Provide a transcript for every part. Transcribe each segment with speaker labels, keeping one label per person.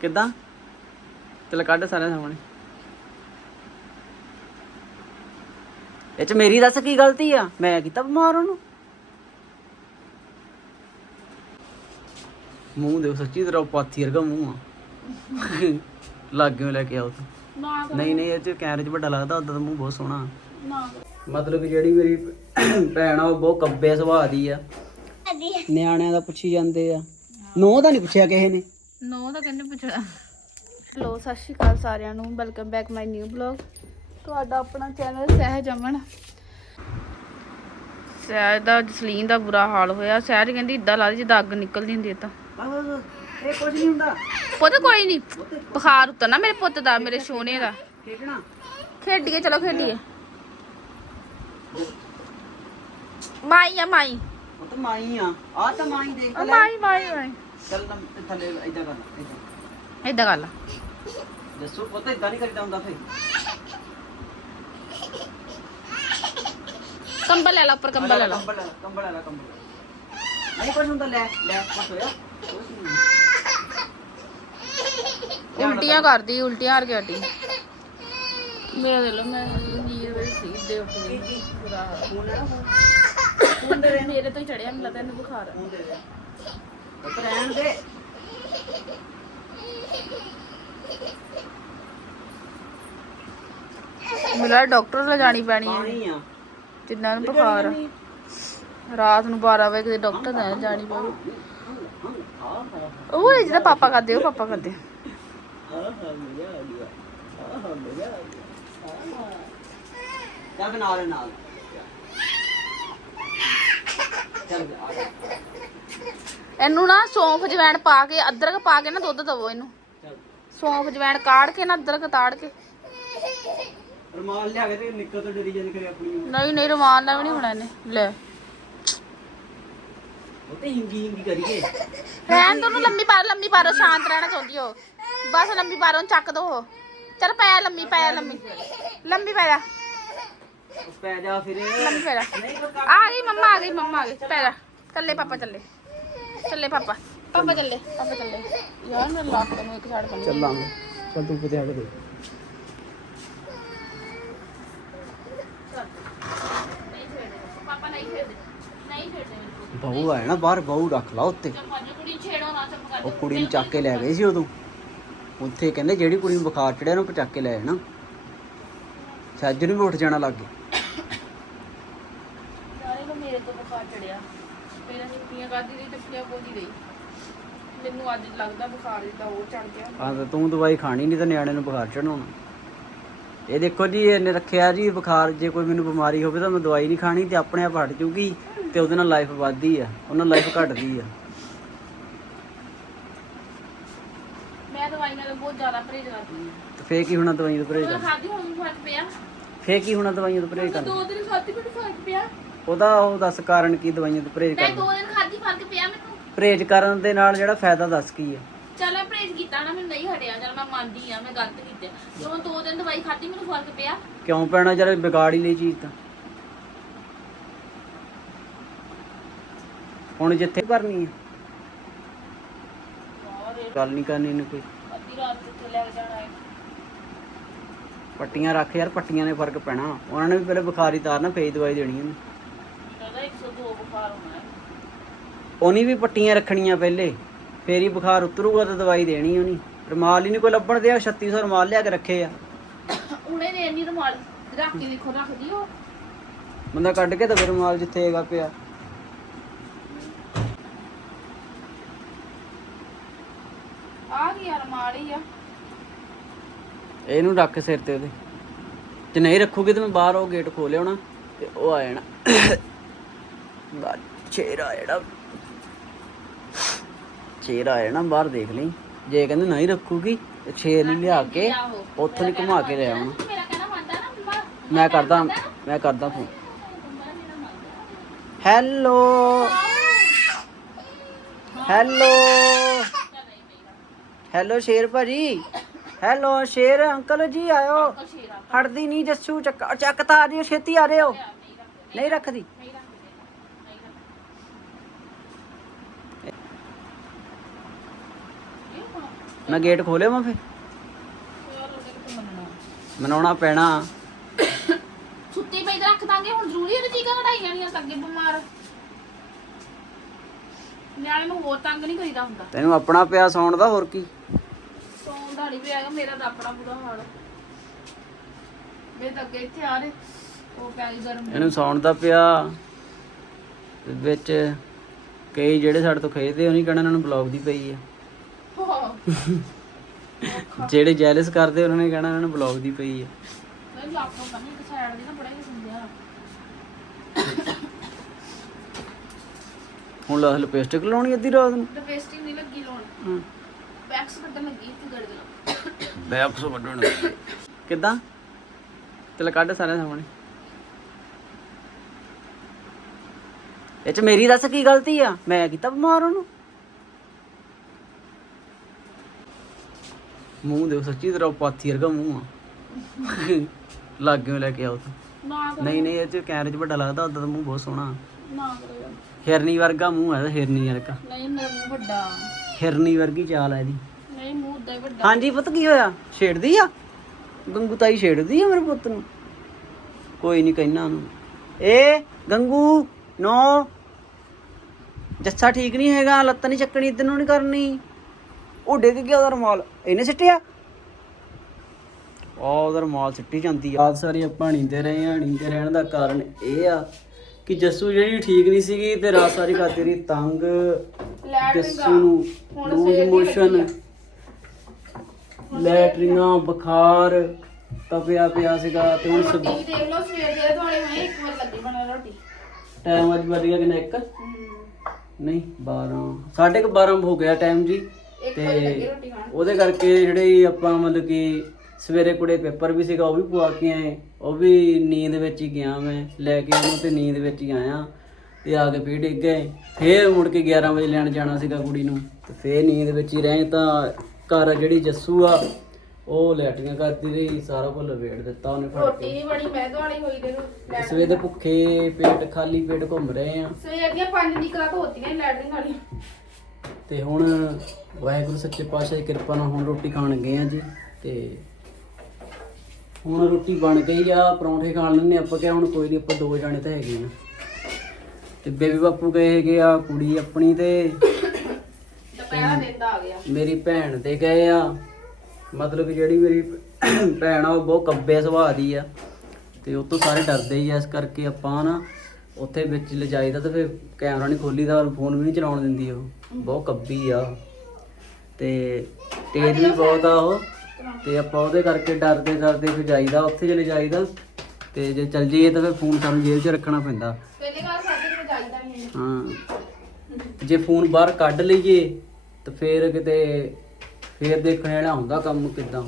Speaker 1: ਕਿੱਦਾਂ? ਚਲ ਕੱਢ ਸਾਰਿਆਂ ਸਾਹਮਣੇ। ਇਹ ਚ ਮੇਰੀ ਦੱਸ ਕੀ ਗਲਤੀ ਆ? ਮੈਂ ਕੀਤਾ ਬਿਮਾਰ ਉਹਨੂੰ? ਮੂੰਹ ਦੇ ਸੱਚੀ ਤਰ੍ਹਾਂ ਪਾਥੀ ਵਰਗਾ ਮੂੰਹ ਆ। ਲਾਗਿਓ ਲੈ ਕੇ ਆਓ ਤੂੰ?
Speaker 2: ਨਾ
Speaker 1: ਨਹੀਂ ਨਹੀਂ ਇਹ ਚ ਕੈਮਰੇ 'ਚ ਵੱਡਾ ਲੱਗਦਾ ਉਦਾਂ ਤਾਂ ਮੂੰਹ ਬਹੁਤ ਸੋਹਣਾ।
Speaker 2: ਨਾ
Speaker 1: ਮਤਲਬ ਕਿ ਜਿਹੜੀ ਮੇਰੀ ਭੈਣ ਆ ਉਹ ਬਹੁਤ ਕੱਬੇ ਸੁਭਾਅ ਦੀ ਆ। ਨਿਆਣਿਆਂ ਦਾ ਪੁੱਛੀ ਜਾਂਦੇ ਆ। ਨੋ ਦਾ ਨਹੀਂ ਪੁੱਛਿਆ ਕਿਸੇ ਨੇ।
Speaker 2: ਨੋ ਤਾਂ ਕਹਿੰਦੇ ਪੁੱਛਣਾ ਹੈਲੋ ਸਤਿ ਸ਼੍ਰੀ ਅਕਾਲ ਸਾਰਿਆਂ ਨੂੰ। Welcome back my new blog ਤੁਹਾਡਾ ਆਪਣਾ ਚੈਨਲ ਸਹਿਜ ਅਮਨ। ਸਹਿਜ ਦਾ ਜਸਲੀਨ ਦਾ ਬੁਰਾ ਹਾਲ ਹੋਇਆ। ਸਹਿਜ ਕਹਿੰਦੀ ਇਦਾਂ ਲੱਗਦੀ ਜਿੱਦਾਂ ਅੱਗ ਨਿਕਲਦੀ ਹੁੰਦੀ ਹੈ ਤਾਂ।
Speaker 1: ਇਹ ਕੁਝ ਨਹੀਂ ਹੁੰਦਾ।
Speaker 2: ਪੁੱਤ ਕੋਈ ਨਹੀਂ। ਬੁਖਾਰ ਉਤਰਨਾ ਮੇਰੇ ਪੁੱਤ ਦਾ ਮੇਰੇ ਸੋਹਣੇ ਦਾ।
Speaker 1: ਖੇਡਣਾ।
Speaker 2: ਖੇਡੀਏ ਚਲੋ ਖੇਡੀਏ। ਮਾਈ ਆ ਮਾਈ।
Speaker 1: ਉਹ ਤਾਂ ਮਾਈ ਆ। ਆ ਤਾਂ ਮਾਈ ਦੇਖ ਲੈ।
Speaker 2: ਮਾਈ ਮਾਈ ਮਾਈ।
Speaker 1: ਚੱਲ ਨਾ ਤੇ ਥੱਲੇ ਇਦਾਂ ਕਰ ਏਦਾਂ।
Speaker 2: ਕਰ ਲਾ।
Speaker 1: ਦੱਸੋ ਪਤਾ ਇਦਾਂ ਨਹੀਂ ਕਰੀਦਾ ਹੁੰਦਾ ਫੇ
Speaker 2: ਕੰਬਲ ਲੈ ਲਾ ਉੱਪਰ ਕੰਬਲ ਲੈ ਲਾ।
Speaker 1: ਕੰਬਲ ਲੈ ਲਾ, ਕੰਬਲ ਲੈ ਲਾ, ਕੰਬਲ ਲੈ ਲਾ। ਨਹੀਂ ਕੁਝ ਹੁੰਦਾ ਲੈ ਲੈ ਕੁਛ ਹੋਇਆ? ਕੁਛ ਨਹੀਂ
Speaker 2: ਉਲਟੀਆਂ ਕਰਦੀ ਉਲਟੀਆਂ ਹਰ ਗਿਆ ਟੀ ਮੇਰੇ ਦੇ ਲੋ ਮੈਂ ਨੀਂਦ ਵਿੱਚ ਸੀ ਦੇ ਗਈ ਬੁਰਾ ਹਾਲ।
Speaker 1: ਫੋਨ ਲੈ ਨਾ ਫੋਨ ਦੇ
Speaker 2: ਮੇਰੇ ਤੋਂ ਹੀ ਚੜਿਆ ਮੈਨੂੰ ਲੱਗਦਾ ਇਹਨੂੰ ਬੁਖਾਰ ਆ।
Speaker 1: ਫੋਨ ਦੇ ਦੇ ਉਹ ਤਾਂ ਰਹਿਣ ਦੇ।
Speaker 2: ਮੇਰਾ ਡਾਕਟਰ ਲੈ ਜਾਣੀ ਪੈਣੀ ਹੈ
Speaker 1: ਪਾਣੀ ਆ।
Speaker 2: ਜਿੰਨਾ ਨੂੰ ਬੁਖਾਰ ਆ। ਰਾਤ ਨੂੰ 12 ਵਜੇ ਕਿਤੇ ਡਾਕਟਰ ਦਾ ਜਾਣੀ ਪਊ। ਉਹ ਜਿਹਦਾ ਪਾਪਾ ਕਰਦੇ ਉਹ ਪਾਪਾ ਕਰਦੇ
Speaker 1: ਚੱਲ ਬਣਾ ਲੈ ਨਾਲ। ਚੱਲ ਆ ਜਾ।
Speaker 2: ਇਹਨੂੰ ਨਾ ਸੌਂਫ ਜਵੈਣ ਪਾ ਕੇ ਅਦਰਕ ਪਾ ਕੇ ਨਾ ਦੁੱਧ ਦਵੋ ਇਹਨੂੰ। ਸੌਂਫ ਜਵੈਣ ਕਾੜ ਕੇ ਨਾ ਅਦਰਕ ਤਾੜ ਕੇ।
Speaker 1: ਰਮਾਲ ਲਿਆ ਕੇ ਤੇ ਨਿੱਕਲ ਤੋਂ ਡਰੀ ਜਾਂਦੀ ਕਰੇ ਆਪਣੀ।
Speaker 2: ਨਹੀਂ ਨਹੀਂ ਰਮਾਨ ਨਾਲ ਵੀ ਨਹੀਂ ਹੋਣਾ ਇਹਨੇ। ਲੈ।
Speaker 1: ਉਹ ਤੇ ਹਿੰਗੀ ਹਿੰਗੀ ਕਰੀਏ।
Speaker 2: ਰਹਿਣ ਨੂੰ ਲੰਮੀ ਪਾਰ ਲੰਮੀ ਪਾਰੋ ਸ਼ਾਂਤ ਰਹਿਣਾ ਚਾਹੁੰਦੀ ਹੋ ਬਸ ਲੰਮੀ ਪਾਰੋ ਚੱਕ ਦੋ ਚੱਲ ਪੈ ਲੰਮੀ ਪੈ ਲੰਮੀ। ਲੰਮੀ ਪੈ ਜਾ।
Speaker 1: ਉਹ ਪੈ ਜਾ ਫਿਰ।
Speaker 2: ਲੰਮੀ ਪੈ ਜਾ।
Speaker 1: ਨਹੀਂ ਕੋਈ
Speaker 2: ਆ ਗਈ ਮੰਮਾ ਆ ਗਈ ਮੰਮਾ ਆ ਗਈ। ਪੈ ਜਾ। ਚੱਲੇ ਪਾਪਾ ਚੱਲੇ। ਚੱਲੇ ਪਾਪਾ। ਪਾਪਾ ਚੱਲੇ। ਪਾਪਾ ਚੱਲੇ। ਯਾਰ ਮੈਂ ਲੱਕ ਨੂੰ ਇੱਕ ਛੱਡ ਪੰਨੀ
Speaker 1: ਚੱਲਾਂਗੇ। ਚੱਲ ਤੂੰ ਕਿਤੇ ਆ ਕੇ। ਦੇ
Speaker 2: ਪਾਪਾ ਨਹੀਂ ਖੇਡਦੇ ਨਹੀਂ ਖੇਡਦੇ ਮੇਰੇ
Speaker 1: ਬਹੂ ਆਇਆ ਨਾ ਬਾਹਰ ਬਹੂ ਰੱਖ ਲਾ ਉੱਤੇ।
Speaker 2: ਕੋਲ ਪੰਜ ਕੁੜੀ ਛੇੜੋ ਨਾ ਚੁੱਪ ਕਰ
Speaker 1: ਉਹ ਕੁੜੀ ਨੂੰ ਚੱਕ ਕੇ ਲੈ ਗਏ ਸੀ ਉਦੋਂ। ਉੱਥੇ ਕਹਿੰਦੇ ਜਿਹੜੀ ਕੁੜੀ ਨੂੰ ਬੁਖਾਰ ਚੜਿਆ ਉਹਨੂੰ ਚੱਕ ਕੇ ਲੈ ਜਾਣਾ। ਸੱਜ ਨੂੰ ਵੀ ਉੱਠ ਜਾਣਾ ਲੱਗ। ਗਿਆ
Speaker 2: ਯਾਰੇ ਨੂੰ ਮੇਰੇ ਤੋਂ ਬੁਖਾਰ ਚੜਿਆ ਪਹਿਲਾਂ ਛੁੱਟੀਆਂ ਕਰਦੀ ਰਹੀ ਤੇ ਫਿਰ ਬੋਲਦੀ ਰਹੀ ਮੈਨੂੰ ਅੱਜ ਲੱਗਦਾ ਬੁਖਾਰ ਜਿੱਦਾਂ ਉਹ ਚੜ ਗਿਆ।
Speaker 1: ਹਾਂ ਤਾਂ ਤੂੰ ਦਵਾਈ ਖਾਣੀ ਨਹੀਂ ਤਾਂ ਨਿਆਣੇ ਨੂੰ ਬੁਖਾਰ ਚੜਾਉਣਾ ਇਹ ਦੇਖੋ ਜੀ ਇਹਨੇ ਰੱਖਿਆ ਜੀ ਬੁਖਾਰ ਜੇ ਕੋਈ ਮੈਨੂੰ ਬਿਮਾਰੀ ਹੋਵੇ ਤਾਂ ਮੈਂ ਦਵਾਈ ਨਹੀਂ ਖਾਣੀ ਤੇ ਆਪਣੇ ਆਪ ਹਟ ਜੂਗੀ ਤੇ ਉਹਦੇ ਨਾਲ ਲਾਈਫ ਵੱਧਦੀ ਆ ਉਹਨਾਂ ਲਾਈਫ ਘਟਦੀ ਆ।
Speaker 2: ਮੈਂ ਦਵਾਈ ਨਾਲ ਬਹੁਤ ਜ਼ਿਆਦਾ ਪਰਹੇਜ਼ ਕਰਦੀ ਹਾਂ।
Speaker 1: ਤੇ ਫੇਰ ਕੀ ਹੋਣਾ ਦਵਾਈਆਂ ਤੋਂ ਪਰਹੇਜ਼ ਕਰ
Speaker 2: ਖਾਦੀ ਹੁਣ ਫ਼ਰਕ ਪਿਆ।
Speaker 1: ਫੇਰ ਕੀ ਹੋਣਾ ਦਵਾਈਆਂ ਤੋਂ ਪਰਹੇਜ਼ ਕਰ
Speaker 2: ਦੋ ਦਿਨ ਖਾਦੀ ਮੈਨੂੰ ਫ਼ਰਕ ਪਿਆ।
Speaker 1: ਉਹਦਾ ਉਹ ਦੱਸ ਕਾਰਨ ਕੀ ਦਵਾਈਆਂ ਤੋਂ ਪਰਹੇਜ਼
Speaker 2: ਮੈਂ
Speaker 1: ਕਰ
Speaker 2: ਦੋ? ਦਿਨ ਖਾਦੀ ਫ਼ਰਕ ਪਿਆ ਮੈਨੂੰ।
Speaker 1: ਪਰਹੇਜ਼ ਕਰਨ ਦੇ ਨਾਲ ਜਿਹੜਾ ਫਾਇਦਾ ਦੱਸ ਕੀ ਆ?
Speaker 2: ਚੱਲ ਮੈਂ ਪਰਹੇਜ਼ ਕੀਤਾ ਨਾ ਮੈਨੂੰ ਨਹੀਂ ਹਟਿਆ। ਚੱਲ ਮੈਂ ਮੰਨਦੀ ਆ ਮੈਂ ਗਲਤ ਕੀਤੀ। ਜਦੋਂ ਦੋ ਦਿਨ ਦਵਾਈ ਖਾਦੀ ਮੈਨੂੰ ਫ਼ਰਕ ਪਿਆ।
Speaker 1: ਕਿਉਂ ਪੈਣਾ ਜਦ ਵਿਗਾੜ ਹੀ ਲਈ ਚੀਜ਼ ਤਾਂ। ਹੁਣ ਜਿੱਥੇ ਕਰਨੀ ਆ। ਗੱਲ ਨਹੀਂ ਕਰਨੀ ਇਹਨੂੰ ਕੋਈ।
Speaker 2: ਅੱਧੀ ਰਾਤ ਕਿੱਥੇ ਲੈ ਕੇ ਜਾਣਾ ਹੈ।
Speaker 1: ਪੱਟੀਆਂ ਰੱਖ ਯਾਰ ਪੱਟੀਆਂ ਨੇ ਫ਼ਰਕ ਪੈਣਾ। ਉਹਨਾਂ ਨੇ ਵੀ ਪਹਿਲੇ ਬੁਖਾਰੀ ਤਾਰਨਾ ਫੇਰ ਦਵਾਈ ਦੇਣੀ ਉਹਨੂੰ।
Speaker 2: ਕਹਿੰਦਾ 102 ਬੁਖਾਰ ਹੋਣਾ ਹੈ।
Speaker 1: ਉਹਨੀ ਵੀ ਪੱਟੀਆਂ ਰੱਖਣੀਆਂ ਪਹਿਲੇ ਫੇਰ ਹੀ ਬੁਖਾਰ ਉਤਰੂਗਾ ਤਾਂ ਦਵਾਈ ਦੇਣੀ ਉਹਨੀ। ਰਮਾਲ ਹੀ ਨਹੀਂ ਕੋਈ ਲੱਭਣ ਦਿਆ 3600 ਰਮਾਲ ਲਿਆ ਕੇ ਰੱਖੇ ਆ।
Speaker 2: ਉਹਨੇ ਨੇ ਇੰਨੀ ਰੁਮਾਲ ਰੱਖ ਕੇ ਦੇਖੋ ਰੱਖਦੀ ਉਹ
Speaker 1: ਬੰਦਾ ਕੱਢ ਕੇ ਤਾਂ ਫਿਰ ਰਮਾਲ ਜਿੱਥੇ ਹੈਗਾ ਪਿਆ।
Speaker 2: ਆ ਯਾਰ ਰੁਮਾਲ ਹੀ ਆ।
Speaker 1: ਇਹਨੂੰ ਰੱਖ ਸਿਰ ਤੇ ਉਹਦੇ। ਜੇ ਨਹੀਂ ਰੱਖੋਗੇ ਤਾਂ ਮੈਂ ਬਾਹਰ ਉਹ ਗੇਟ ਖੋਲ ਲਿਆਉਣਾ ਤੇ ਉਹ ਆ ਜਾਣਾ। ਆ ਜਾਣਾ ਸ਼ੇਰ ਆ ਜਾਣਾ ਬਾਹਰ ਦੇਖ ਲਈ। ਜੇ ਕਹਿੰਦੇ ਨਹੀਂ ਰੱਖੂਗੀ ਤੇ ਸ਼ੇਰ ਨੂੰ ਲਿਆ ਕੇ ਉੱਥੋਂ ਨਹੀਂ ਘੁਮਾ ਕੇ ਲੈ ਆਉਣਾ।
Speaker 2: ਨਾ
Speaker 1: ਮੈਂ ਕਰਦਾ ਮੈਂ ਕਰਦਾ ਫੋਨ। ਹੈਲੋ। ਹੈਲੋ। ਹੈਲੋ ਸ਼ੇਰ ਭਾਜੀ। ਹੈਲੋ ਸ਼ੇਰ ਅੰਕਲ ਜੀ ਆਇਓ। ਹਟਦੀ ਨਹੀਂ ਜੱਸੂ ਚੱਕ ਚੱਕ ਤਾਂ ਆ ਜਿਓ ਛੇਤੀ ਆ ਜਿਓ। ਨਹੀਂ ਰੱਖਦੀ
Speaker 2: ਨਹੀਂ ਰੱਖਦੇ ਨਹੀਂ ਰੱਖਦੇ ਇਹ ਕੌਣ
Speaker 1: ਮੈਂ ਗੇਟ ਖੋਲਿਆ ਮੈਂ ਫੇ ਮਨਾਉਣਾ ਪੈਣਾ।
Speaker 2: ਛੁੱਟੀ ਪਈ ਤੇ ਰੱਖ ਦਾਂਗੇ ਹੁਣ ਜ਼ਰੂਰੀ ਹੈ ਚੀਕਾਂ ਕਢਾਈ ਜਾਣੀਆਂ ਅੱਗੇ ਬਿਮਾਰ। ਨਿਆਣੇ ਨੂੰ ਹੋਰ ਤੰਗ ਨਹੀਂ ਕਰੀਦਾ ਹੁੰਦਾ।
Speaker 1: ਤੈਨੂੰ ਆਪਣਾ ਪਿਆ ਸੌਣ ਦਾ ਹੋਰ ਕੀ?
Speaker 2: ਸੌਣ ਦਾ ਨਹੀਂ ਪਿਆਗਾ ਮੇਰਾ ਤਾਂ ਆਪਣਾ ਬੁਰਾ ਹਾਲ। ਮੈਂ ਤਾਂ ਅੱਗੇ ਇੱਥੇ ਆ ਰਹੇ ਉਹ ਪੈ ਗਈ ਗਰਮ।
Speaker 1: ਇਹਨੂੰ ਸੌਣ ਦਾ ਪਿਆ। ਵਿੱਚ ਕਈ ਜਿਹੜੇ ਸਾਡੇ ਤੋਂ ਖੇਡਦੇ ਉਹ ਨਹੀਂ ਕਹਿਣਾ ਇਹਨਾਂ ਨੂੰ ਬਲੌਗ ਦੀ ਪਈ ਆ। ਜਿਹੜੇ ਜੈਲਸ ਕਰਦੇ ਉਹਨਾਂ ਨੇ ਕਹਿਣਾ ਇਹਨਾਂ ਨੂੰ ਬਲੌਗ ਦੀ ਪਈ ਆ।
Speaker 2: ਮੈਂ ਲਾਪਟਾਪ ਕਰਨੀ ਇੱਕ ਸਾਈਡ ਦੀ ਨਾ ਬੜਾ ਹੀ ਸੁੰਦਿਆ
Speaker 1: ਹੁਣ ਲਾ ਲਿਪਸਟਿਕ ਲਾਉਣੀ ਅੱਧੀ ਰਾਤ ਨੂੰ?
Speaker 2: ਤੇ ਪੇਸਟਿੰਗ ਨਹੀਂ ਲੱਗੀ ਲਾਉਣ।
Speaker 1: ਹੂੰ।
Speaker 2: ਵੈਕਸ ਕੱਢਣ ਲੱਗੀ ਇੱਥੇ ਗੜ ਗਲਾ
Speaker 1: ਬੈਕਸ ਵੱਢਣ ਕਿੱਦਾਂ? ਚਲ ਕੱਢ ਸਾਰੇ ਸਾਹਮਣੇ। ਇਹ ਚ ਮੇਰੀ ਦੱਸ ਕੀ ਗਲਤੀ ਆ? ਮੈਂ ਕੀਤਾ ਬਿਮਾਰ ਉਹਨੂੰ? ਮੂੰਹ ਦੇ ਸੱਚੀ ਤਰ੍ਹਾਂ ਪਾਥੀ ਵਰਗਾ ਮੂੰਹ ਆ। ਲਾਗਿਓ ਲੈ ਕੇ ਆਓ ਤੂੰ?
Speaker 2: ਨਾ ਕਰੋ।
Speaker 1: ਨਹੀਂ ਨਹੀਂ ਇਹ ਚ ਕੈਮਰੇ 'ਚ ਵੱਡਾ ਲੱਗਦਾ ਉਦਾਂ ਤਾਂ ਮੂੰਹ ਬਹੁਤ ਸੋਹਣਾ।
Speaker 2: ਨਾ ਕਰੋ। ਯਾਰ।
Speaker 1: ਹਿਰਨੀ ਵਰਗਾ ਮੂੰਹ ਹੈ ਹਿਰਨੀ ਵਰਗਾ।
Speaker 2: ਨਹੀਂ ਮੇਰਾ ਮੂੰਹ ਵੱਡਾ।
Speaker 1: ਹਿਰਨੀ ਵਰਗੀ ਚਾਲ ਹੈ ਇਹਦੀ।
Speaker 2: ਨਹੀਂ ਮੂੰਹ ਉਦਾਂ ਹੀ ਵੱਡਾ।
Speaker 1: ਹਾਂਜੀ ਪੁੱਤ ਕੀ ਹੋਇਆ? ਛੇੜਦੀ ਆ? ਗੰਗੂ ਤਾਈ ਛੇੜਦੀ ਆ ਮੇਰੇ ਪੁੱਤ ਨੂੰ? ਕੋਈ ਨਹੀਂ ਕਹਿਣਾ ਉਹਨੂੰ। ਏ ਗੰਗੂ ਨੋ। ਜੱਸਾ ਠੀਕ ਨਹੀਂ ਹੈਗਾ ਲੱਤ ਨਹੀਂ ਚੱਕਣੀ ਇੱਧਰ ਨੂੰ ਨਹੀਂ ਕਰਨੀ। ਉਹ ਡਿੱਗ ਗਿਆ ਉਹਦਾ ਰਮਾਲ। ਇਹਨੇ ਸਿੱਟਿਆ? ਆ ਉਹਦਾ ਰਮਾਲ ਸਿੱਟੀ ਜਾਂਦੀ ਆ। ਆਹ ਸਾਰੀ ਆਪਾਂ ਨੀਂਦੇ ਰਹੇ ਆ ਨੀਂਦੇ ਰਹਿਣ ਦਾ ਕਾਰਨ ਇਹ ਆ ਕਿ ਜੱਸੂ ਜਿਹੜੀ ਠੀਕ ਨਹੀਂ ਸੀਗੀ ਤੇ ਰਾਤ ਸਾਰੀ ਖਾਤੀ ਰਹੀ ਤੰਗ ਜੱਸੂ ਨੂੰ ਲੂਜ਼ ਮੋਸ਼ਨ ਲੈਟਰੀਆਂ ਬੁਖਾਰ ਤਪਿਆ ਪਿਆ ਸੀਗਾ ਤੇ ਹੁਣ
Speaker 2: ਟੀਵੀ ਦੇਖ ਲਓ ਸਵੇਰ ਦੇ ਦੁਆਲੇ ਮੈਂ ਇੱਕ ਵਾਰ ਲੱਗੀ ਬਣਾ ਰੋਟੀ।
Speaker 1: ਟਾਈਮ ਅੱਜ ਵੱਜ ਗਿਆ ਕਿੰਨਾ ਇੱਕ? ਨਹੀਂ 12 ਸਾਢੇ ਕੁ 12 ਹੋ ਗਿਆ ਟਾਈਮ ਜੀ। ਤੇ ਉਹਦੇ ਕਰਕੇ ਜਿਹੜੇ ਆਪਾਂ ਮਤਲਬ ਕਿ ਸਵੇਰੇ ਕੁੜੇ ਪੇਪਰ ਵੀ ਸੀਗਾ ਉਹ ਵੀ ਪਵਾ ਕੇ ਆਏ। ਉਹ ਵੀ ਨੀਂਦ ਵਿੱਚ ਹੀ ਗਿਆ ਮੈਂ। ਲੈ ਕੇ ਉਹਨੂੰ ਤੇ ਨੀਂਦ ਵਿੱਚ ਹੀ ਆਇਆ ਤੇ ਆ ਕੇ ਫੇਰ ਡਿੱਗ ਗਏ। ਫੇਰ ਮੁੜ ਕੇ 11 ਵਜੇ ਲੈਣ ਜਾਣਾ ਸੀਗਾ ਕੁੜੀ ਨੂੰ। ਤੇ ਫੇਰ ਨੀਂਦ ਵਿੱਚ ਹੀ ਰਹੇ ਤਾਂ ਘਰ ਜਿਹੜੀ ਜੱਸੂ ਆ ਉਹ ਲੈਟੀਆਂ ਕਰਦੀ ਰਹੀ ਸਾਰਾ ਕੁਝ ਲਵੇੜ ਦਿੱਤਾ ਉਹਨੇ ਫੜ
Speaker 2: ਰੋਟੀ
Speaker 1: ਕੇ
Speaker 2: ਵੀ ਬੜੀ ਮਹਿੰਗਾ ਵਾਲੀ ਹੋਈ ਦੇ ਨੂੰ
Speaker 1: ਸਵੇਰ ਦੇ। ਭੁੱਖੇ ਪੇਟ ਖਾਲੀ ਪੇਟ ਘੁੰਮ ਰਹੇ ਆ।
Speaker 2: ਸਵੇਰ ਦੀਆਂ ਪੰਜ ਨਿਕਲਾਂ ਧੋਤੀਆਂ ਲੈਟਰਿੰਗ ਵਾਲੀ
Speaker 1: ਤੇ ਹੁਣ ਵਾਹਿਗੁਰੂ ਸੱਚੇ ਪਾਤਸ਼ਾਹ ਦੀ ਕਿਰਪਾ ਨਾਲ ਹੁਣ ਰੋਟੀ ਖਾਣ ਗਏ ਆ ਜੀ ਤੇ ਹੁਣ ਰੋਟੀ ਬਣ ਗਈ ਆ ਪਰੌਂਠੇ ਖਾਣ ਲੈਣੇ ਆਪਾਂ ਕਿਹਾ ਹੁਣ ਕੋਈ ਨਹੀਂ ਆਪਾਂ ਦੋ ਜਾਣੇ ਤਾਂ ਹੈਗੇ ਆ ਤੇ ਬੇਬੀ ਬਾਪੂ ਗਏ ਹੈਗੇ ਆ ਕੁੜੀ ਆਪਣੀ ਤੇ
Speaker 2: ਦੁਪਹਿਰਾ ਦਿਨ ਦਾ ਆ ਗਿਆ।
Speaker 1: ਮੇਰੀ ਭੈਣ ਦੇ ਗਏ ਆ। ਮਤਲਬ ਕਿ ਜਿਹੜੀ ਮੇਰੀ ਭੈਣ ਆ ਉਹ ਬਹੁਤ ਕੱਬੇ ਸੁਭਾਅ ਦੀ ਆ ਤੇ ਉਹ ਤੋਂ ਸਾਰੇ ਡਰਦੇ ਹੀ ਆ ਇਸ ਕਰਕੇ ਆਪਾਂ ਨਾ ਉੱਥੇ ਵਿੱਚ ਲਿਜਾਈਦਾ ਤੇ ਫਿਰ ਕੈਮਰਾ ਨਹੀਂ ਖੋਲੀਦਾ ਫੋਨ ਵੀ ਨਹੀਂ ਚਲਾਉਣ ਦਿੰਦੀ ਉਹ। ਬਹੁਤ ਕੱਬੀ ਆ। ਤੇ ਤੇਜ਼ ਵੀ ਬਹੁਤ ਆ ਉਹ ਤੇ ਆਪਾਂ ਉਹਦੇ ਕਰਕੇ ਡਰਦੇ ਡਰਦੇ ਫਿਰ ਜਾਈਦਾ ਉੱਥੇ ਚਲੇ ਜਾਈਦਾ। ਤੇ ਜੇ ਚੱਲ ਜਾਈਏ ਤਾਂ ਫਿਰ ਫੋਨ ਸਾਨੂੰ ਜੇਬ 'ਚ ਰੱਖਣਾ ਪੈਂਦਾ।
Speaker 2: ਪਹਿਲੇ ਗੱਲ ਸਾਡੇ ਕੋਲ ਜਾਈਦਾ ਨਹੀਂ
Speaker 1: ਹਾਂ। ਜੇ ਫੋਨ ਬਾਹਰ ਕੱਢ ਲਈਏ ਤਾਂ ਫੇਰ ਕਿਤੇ ਫੇਰ ਦੇਖਣ ਵਾਲਾ ਹੁੰਦਾ ਕੰਮ ਕਿਦਾਂ।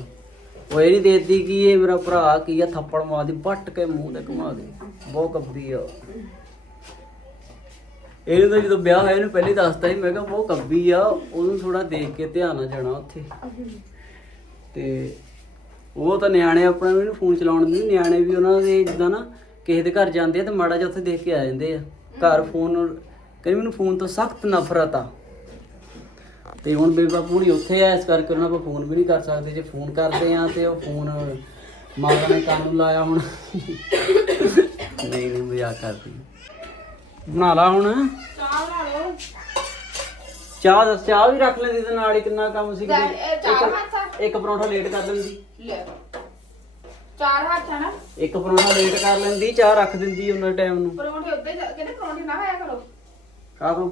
Speaker 1: ਉਹ ਇਹ ਨਹੀਂ ਦੇਖਦੀ ਕਿ ਇਹ ਮੇਰਾ ਭਰਾ ਕੀ ਆ ਥੱਪੜ ਮਾਰਦੀ ਪੱਟ ਕੇ ਮੂੰਹ ਤੇ ਘੁਮਾ ਦੇ ਬਹੁਤ ਕੱਬੀ ਆ ਇਹਨੂੰ ਤਾਂ ਜਦੋਂ ਵਿਆਹ ਹੋਇਆ, ਇਹਨੂੰ ਪਹਿਲੇ ਦੱਸਤਾ ਸੀ, ਮੈਂ ਕਿਹਾ ਬਹੁਤ ਕੱਬੀ ਆ, ਉਹਨੂੰ ਥੋੜਾ ਦੇਖ ਕੇ ਧਿਆਨ ਨਾਲ ਜਾਣਾ ਉੱਥੇ। ਤੇ ਉਹ ਤਾਂ ਨਿਆਣੇ ਆਪਣੇ ਨੂੰ ਫੋਨ ਚਲਾਉਣ ਦਿੰਦੇ, ਨਿਆਣੇ ਵੀ ਉਹਨਾਂ ਦੇ ਜਿੱਦਾਂ ਨਾ ਕਿਸੇ ਦੇ ਘਰ ਜਾਂਦੇ ਆ ਤੇ ਮਾੜਾ ਜਿਹਾ ਉੱਥੇ ਦੇਖ ਕੇ ਆ ਜਾਂਦੇ ਆ। ਘਰ ਫੋਨ, ਕਹਿੰਦੀ ਮੈਨੂੰ ਫੋਨ ਤੋਂ ਸਖਤ ਨਫ਼ਰਤ ਆ। ਤੇ ਹੁਣ ਬੇਬਾ ਪੂਰੀ ਉੱਥੇ ਆ, ਇਸ ਕਰਕੇ ਉਹਨਾਂ ਆਪਾਂ ਫੋਨ ਵੀ ਨਹੀਂ ਕਰ ਸਕਦੇ, ਜੇ ਫੋਨ ਕਰਦੇ ਆ ਤੇ ਉਹ ਫੋਨ ਮਾਤਾ ਨੇ ਕੰਨ ਨੂੰ ਲਾਇਆ ਹੁਣ। ਨਹੀਂ ਨਹੀਂ, ਮਜ਼ਾਕ ਕਰਦੀ। ਬਣਾ ਲਾ ਹੁਣ।
Speaker 2: ਚਾਹ ਬਣਾ ਲਓ।
Speaker 1: ਚਾਹ ਦੱਸ ਚਾਹ ਵੀ ਰੱਖ ਲੈਂਦੀ ਤੇ ਨਾਲ ਹੀ ਕਿੰਨਾ ਕੰਮ ਸੀ
Speaker 2: ਗੱਲ- ਇਹ ਚਾਰ ਹੱਥ ਆ?
Speaker 1: ਇੱਕ ਪਰੌਂਠਾ ਲੇਟ ਕਰ ਲੈਂਦੀ।
Speaker 2: ਲੈ ਚਾਰ ਹੱਥ ਆ ਨਾ।
Speaker 1: ਇੱਕ ਪਰੌਂਠਾ ਲੇਟ ਕਰ ਲੈਂਦੀ ਚਾਹ ਰੱਖ ਦਿੰਦੀ ਉਹਨਾਂ ਟਾਈਮ ਨੂੰ।
Speaker 2: ਪਰੌਂਠੇ ਉੱਤੇ ਕਹਿੰਦੇ ਪਰੌਂਠੇ ਨਾ ਖਾਇਆ ਕਰੋ।
Speaker 1: ਕਾਹਤੋਂ?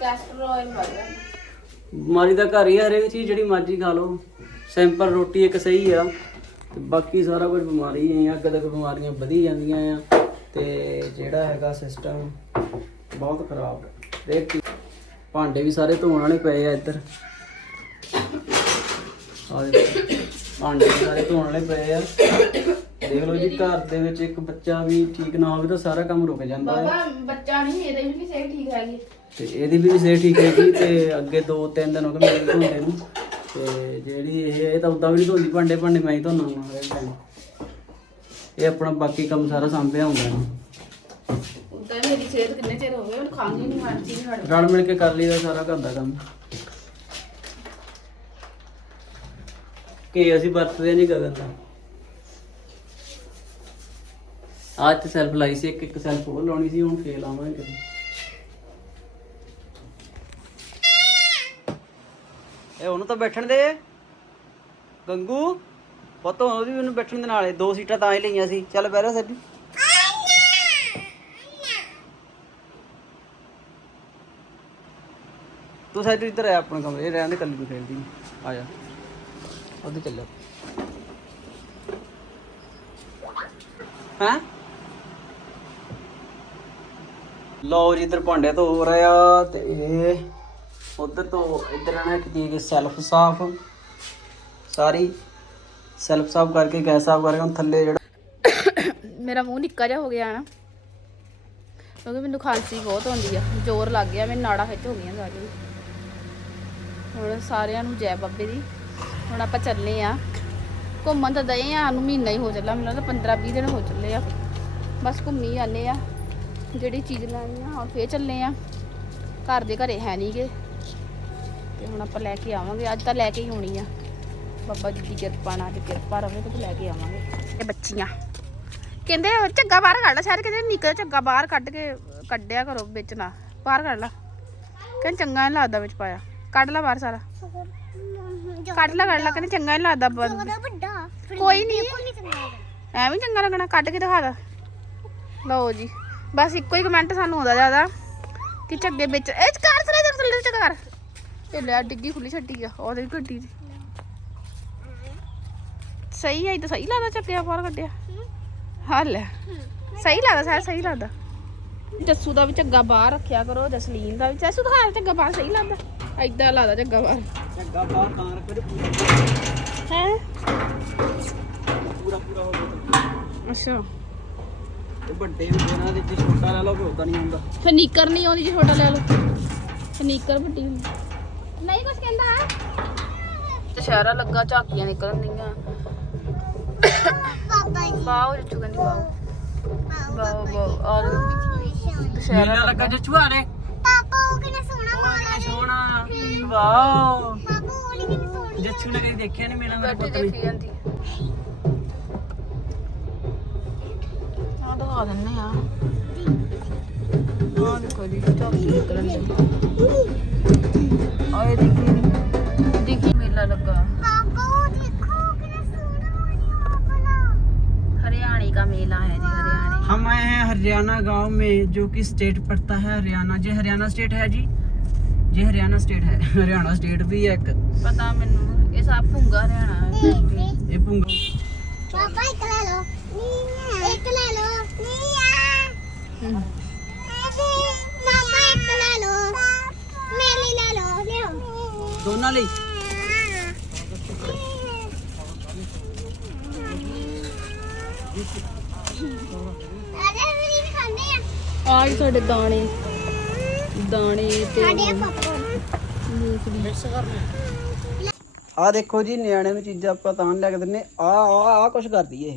Speaker 2: ਕੈਸਟਰੋਲ ਵੱਧ ਜਾਂਦਾ
Speaker 1: ਬਿਮਾਰੀ ਦਾ ਘਰ ਹੀ ਆ, ਹਰੇਕ ਚੀਜ਼ ਜਿਹੜੀ ਮਰਜ਼ੀ ਖਾ ਲਓ। ਸਿੰਪਲ ਰੋਟੀ ਇੱਕ ਸਹੀ ਆ। ਤੇ ਬਾਕੀ ਸਾਰਾ ਕੁਝ ਬਿਮਾਰੀ ਹੀ ਆ ਅੱਗੇ ਤੱਕ ਬਿਮਾਰੀਆਂ ਵਧੀ ਜਾਂਦੀਆਂ ਆ। ਤੇ ਜਿਹੜਾ ਹੈਗਾ ਸਿਸਟਮ ਬਹੁਤ ਖਰਾਬ ਹੈ। ਚੀਜ਼ ਭਾਂਡੇ ਵੀ ਸਾਰੇ ਧੋਣ ਵਾਲੇ ਪਏ ਆ ਇੱਧਰ। ਆ ਦੇਖੋ, ਭਾਂਡੇ ਵੀ ਸਾਰੇ ਧੋਣ ਵਾਲੇ ਪਏ ਆ। ਦੇਖ ਲਓ ਜੀ ਘਰ ਦੇ ਵਿੱਚ ਇੱਕ ਬੱਚਾ ਵੀ ਠੀਕ ਨਾ ਹੋਵੇ ਤਾਂ ਸਾਰਾ ਕੰਮ ਰੁਕ ਜਾਂਦਾ ਹੈ
Speaker 2: ਬਾਬਾ ਬੱਚਾ ਨਹੀਂ ਇਹਦੇ ਵੀ ਨਹੀਂ ਸਹੀ ਠੀਕ ਹੈਗੀ।
Speaker 1: ਤੇ ਇਹਦੀ ਵੀ ਸਿਹਤ ਠੀਕ ਹੈਗੀ ਤੇ ਅੱਗੇ 2-3 ਦਿਨ ਹੋ ਗਏ ਮੇਰੇ ਧੋਂਦੇ ਨੂੰ। ਤੇ ਜਿਹੜੀ ਇਹ ਇਹ ਤਾਂ ਉਦਾਂ ਵੀ ਨਹੀਂ ਧੋਂਦੀ ਭਾਂਡੇ ਭਾਂਡੇ ਮੈਂ ਹੀ ਧੋਣਾ ਟਾਈਮ ਇਹ ਆਪਣਾ ਬਾਕੀ ਕੰਮ ਸਾਰਾ ਸੰਭਿਆ ਹੁੰਦਾ ਹੈ।
Speaker 2: ਉਦਾਂ ਮੇਰੀ ਸਿਹਤ ਕਿੰਨੇ ਚਿਰ ਹੋ ਗਏ ਹੁਣ ਖਾਂਦੀ ਨਹੀਂ ਹਰ ਚੀਜ਼ ਹਟ
Speaker 1: ਰਲ ਮਿਲ ਕੇ ਕਰ ਲਈਦਾ ਸਾਰਾ ਘਰ ਦਾ ਕੰਮ। ਕਿ ਅਸੀਂ ਵਰਤਦੇ ਨਹੀਂ ਗਗਨ ਦਾ ਅੱਜ ਤੇ ਸੈਲਫ ਲਾਈ ਸੀ ਇੱਕ ਇੱਕ ਸੈਲਫ ਹੋਰ ਲਾਉਣੀ ਸੀ ਹੁਣ ਲਾਵਾਂਗੇ ਕਦੇ। ਇਹ ਉਹਨੂੰ ਤਾਂ ਬੈਠਣ ਦੇ ਗੰਗੂ। ਪਤਾ ਉਹਦੀ ਵੀ ਉਹਨੂੰ ਬੈਠਣ ਦੇ ਨਾਲੇ, ਦੋ ਸੀਟਾਂ ਤਾਂ ਹੀ ਲਈਆਂ ਸੀ। ਚੱਲ ਬਹਿ ਸੱਜੀ ਤੂੰ ਸਾਈਡ ਇੱਧਰ ਆ, ਆਪਣੇ ਕਮਰੇ ਇਹ ਰਹਿਣ ਦੇ, ਕੱਲੀ ਨੂੰ ਖੇਡਦੀ ਨੀ। ਆ ਜਾ। ਉਹਦੇ ਚੱਲੋ। ਹੈਂ? ਲਓ ਜੀ, ਇੱਧਰ ਭਾਂਡੇ ਤੋਂ ਹੋ ਰਿਹਾ ਤੇ ਇਹ ਉਧਰ ਤੋਂ ਇੱਧਰ ਆਣਾ ਇੱਕ ਚੀਜ਼ ਸੈਲਫ ਸਾਫ਼। ਸਾਰੀ ਸੈਲਫ ਸਾਫ਼ ਕਰਕੇ, ਗੈਸ ਸਾਫ਼ ਕਰਕੇ, ਹੁਣ ਥੱਲੇ ਜਿਹੜਾ
Speaker 2: ਮੇਰਾ ਮੂੰਹ ਨਿੱਕਾ ਜਿਹਾ ਹੋ ਗਿਆ ਨਾ, ਕਿਉਂਕਿ ਮੈਨੂੰ ਖਾਂਸੀ ਬਹੁਤ ਆਉਂਦੀ ਆ, ਜ਼ੋਰ ਲੱਗ ਗਿਆ, ਮੈਨੂੰ ਨਾੜਾ ਖਿੱਚ ਹੋ ਗਈਆਂ ਸਾਰੀ ਹੁਣ ਸਾਰਿਆਂ ਨੂੰ ਜੈ ਬਾਬੇ ਦੀ। ਹੁਣ ਆਪਾਂ ਚੱਲੇ ਆ। ਘੁੰਮਣ ਤਾਂ ਦਏ ਆ, ਨੂੰ ਮਹੀਨਾ ਹੀ ਹੋ ਚੱਲਾ ਮੈਨੂੰ ਲੱਗਦਾ 15 20 ਦਿਨ ਹੋ ਚੱਲੇ ਆ। ਬਸ ਘੁੰਮੀ ਜਾਂਦੇ ਆ, ਜਿਹੜੀ ਚੀਜ਼ ਲੈਣੀ ਆ, ਹੁਣ ਫੇਰ ਚੱਲੇ ਆ। ਘਰ ਦੇ ਘਰੇ ਹੈ ਨਹੀਂਗੇ ਤੇ ਹੁਣ ਆਪਾਂ ਲੈ ਕੇ ਆਵਾਂਗੇ, ਅੱਜ ਤਾਂ ਲੈ ਕੇ ਹੀ ਹੋਣੀ ਆ। ਬਾਬਾ ਜੀ ਦੀ ਕਿਰਪਾ ਨਾਲ ਜੇ ਕਿਰਪਾ ਰਵੇ ਤਾਂ ਲੈ ਕੇ ਆਵਾਂਗੇ। ਇਹ ਬੱਚੀਆਂ। ਕਹਿੰਦੇ ਝੱਗਾ ਬਾਹਰ ਕੱਢ ਲੈ ਸ਼ਾਇਦ ਕਹਿੰਦੇ ਨਿੱਕਾ ਝੱਗਾ ਬਾਹਰ ਕੱਢ ਕੇ ਕੱਢਿਆ ਕਰੋ ਵਿੱਚ ਨਾ ਬਾਹਰ ਕੱਢ ਲੈ। ਕਹਿੰਦੇ ਚੰਗਾ ਨਹੀਂ ਲੱਗਦਾ ਵਿੱਚ ਪਾਇਆ। ਕੱਢ ਲੈ ਬਾਹਰ ਸਾਰਾ। ਕੱਢ ਲੈ ਕੱਢ ਲੈ। ਕਹਿੰਦੇ ਚੰਗਾ ਨਹੀਂ ਲੱਗਦਾ ਬੰਦ
Speaker 3: ਵੱਡਾ।
Speaker 2: ਕੋਈ ਨਹੀਂ ਐਵੇਂ ਚੰਗਾ ਲੱਗਣਾ ਕੱਢ ਕੇ ਦਿਖਾ ਦਾ। ਲਓ ਜੀ। ਬਸ ਇੱਕੋ ਹੀ ਕਮੈਂਟ ਸਾਨੂੰ ਆਉਂਦਾ ਜ਼ਿਆਦਾ ਕਿ ਝੱਗੇ ਵਿੱਚ ਇਹ ਕਾਰ ਸਰੇ ਦੇ ਥੱਲੇ ਝੱਗਾ ਕਰ ਇਹ ਲੈ ਡਿੱਗੀ ਖੁੱਲੀ ਛੱਡੀ ਆ। ਉਹਦੇ ਗੱਡੀ ਦੀ ਸਹੀ ਹੈ ਇਹ ਤਾਂ ਸਹੀ ਲੱਗਦਾ ਝੱਗਿਆ ਬਾਹਰ ਕੱਢਿਆ। ਹਾਂ। ਲੈ। ਸਹੀ ਲੱਗਦਾ ਸਾਰਾ ਸਹੀ ਲੱਗਦਾ। ਜੱਸੂ ਦਾ ਵੀ ਝੱਗਾ ਬਾਹਰ ਰੱਖਿਆ ਕਰੋ ਜਸਲੀਨ ਦਾ ਵੀ। ਜੱਸੂ ਦਾ ਹਾਲ ਝੱਗਾ ਬਾਹਰ ਸਹੀ ਲੱਗਦਾ। ਐਦਾਂ ਲੱਗਦਾ ਝੱਗਾ ਬਾਹਰ।
Speaker 1: ਚੰਗਾ ਬਾਹਰ ਤਾਂ ਰੱਖੋ ਜੇ ਪੂਰਾ।
Speaker 2: ਹੈ?
Speaker 1: ਪੂਰਾ ਪੂਰਾ ਹੋ ਗਿਆ।
Speaker 2: ਅੱਛਾ।
Speaker 1: ਵੱਡੇ ਹੁੰਦੇ ਨਾ ਤੇ ਜੇ ਛੋਟਾ ਲੈ ਲਓ ਫਿਰ ਉਦਾਂ ਨਹੀਂ ਹੁੰਦਾ
Speaker 2: ਫਰਨੀਕਰ ਨਹੀਂ ਆਉਂਦੀ ਜੇ ਛੋਟਾ ਲੈ ਲਓ। ਫਰਨੀਕਰ ਵੱਡੀ ਹੁੰਦੀ। ਨਹੀਂ ਕੁਝ ਕਹਿੰਦਾ। ਦੁਸ਼ਹਿਰਾ ਲੱਗਾ ਝਾਕੀਆਂ ਨਿਕਲਣ ਦੀਆਂ ਜੱਚੂ ਕਹਿੰਦੀ ਔਰ ਦੁਸ਼ਹਿਰਾ
Speaker 1: ਮੇਲਾ ਲੱਗਾ
Speaker 3: ਪਾਪਾ ਉਹ ਕਿੰਨਾ ਸੋਹਣਾ ਮਾਰਾ
Speaker 1: ਸੋਹਣਾ? ਵਾਓ।
Speaker 3: ਪਾਪਾ ਉਹ ਨਹੀਂ ਕਿੰਨਾ ਸੋਹਣਾ
Speaker 1: ਜੱਚੂ ਨੇ ਕਦੀ ਦੇਖਿਆ ਨਹੀਂ ਮੇਲਾ ਮੇਰੇ ਪੁੱਤ ਨੇ
Speaker 2: ਦੇਖੀ ਜਾਂਦੀ ਆ। ਦਿਖਾ ਦਿੰਨੇ ਆ। ਆ ਦੇਖੋ ਜੀ ਝਾਕੀ ਨਿਕਲਣ ਦੀ। ਆਏ ਦੇਖੀ ਦੇਖੀ ਮੇਲਾ ਲੱਗਾ।
Speaker 3: ਪਾਪਾ
Speaker 2: का मेला है जी हरियाणा
Speaker 1: हम आए हैं हरियाणा गांव में जो कि स्टेट पड़ता है हरियाणा जी हरियाणा स्टेट है जी जी हरियाणा स्टेट है हरियाणा स्टेट भी है एक
Speaker 2: पता मैनू ये सब भुंगा हरियाणा है
Speaker 1: ये
Speaker 3: भुंगा पापा एक ले लो नीया एक ले लो नीया मामा एक ले लो मेरी ले लो ले
Speaker 1: दोनों
Speaker 3: ले ਆ
Speaker 2: ਆ ਜੀ ਸਾਡੇ ਦਾਣੇ। ਦਾਣੇ ਤੇ
Speaker 3: ਸਾਡੇ ਪਾਪਾ
Speaker 2: ਮੂੰਗਫਲੀ
Speaker 1: ਆ ਦੇਖੋ ਜੀ ਨਿਆਣੇ ਨੂੰ ਚੀਜ਼ਾਂ ਆਪਾਂ ਤਾਂ ਨੀ ਲੈ ਕੇ ਦਿੰਨੇ। ਆ ਆ ਆ ਕੁਛ ਕਰਦੀ ਏ।